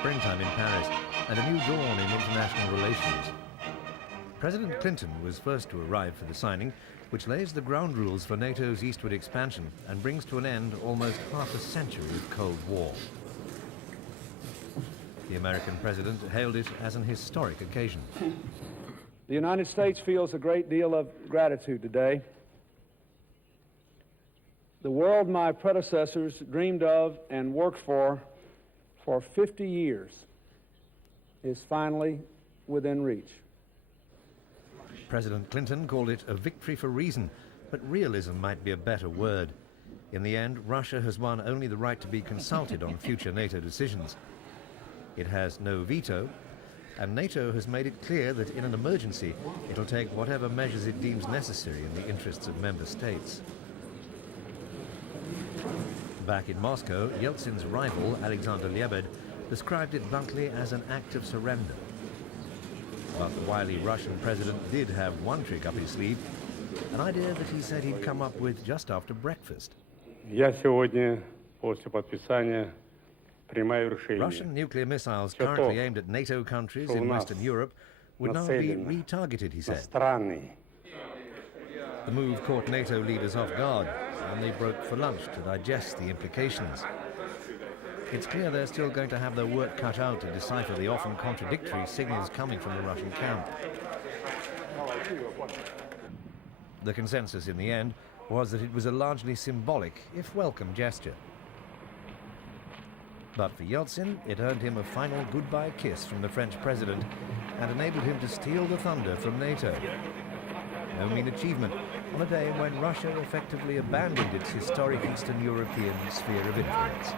springtime in Paris and a new dawn in international relations. President Clinton was first to arrive for the signing, which lays the ground rules for NATO's eastward expansion and brings to an end almost half a century of Cold War. The American president hailed it as an historic occasion. The United States feels a great deal of gratitude today. The world my predecessors dreamed of and worked for 50 years is finally within reach. President Clinton called it a victory for reason, but realism might be a better word. In the end, Russia has won only the right to be consulted on future NATO decisions. It has no veto, and NATO has made it clear that in an emergency, it'll take whatever measures it deems necessary in the interests of member states. Back in Moscow, Yeltsin's rival, Alexander Lebed, described it bluntly as an act of surrender. But the wily Russian president did have one trick up his sleeve, an idea that he said he'd come up with just after breakfast. Russian nuclear missiles currently aimed at NATO countries in Western Europe would now be retargeted, he said. The move caught NATO leaders off guard, and they broke for lunch to digest the implications. It's clear they're still going to have their work cut out to decipher the often contradictory signals coming from the Russian camp. The consensus in the end was that it was a largely symbolic, if welcome, gesture. But for Yeltsin, it earned him a final goodbye kiss from the French president and enabled him to steal the thunder from NATO. No mean achievement on a day when Russia effectively abandoned its historic Eastern European sphere of influence.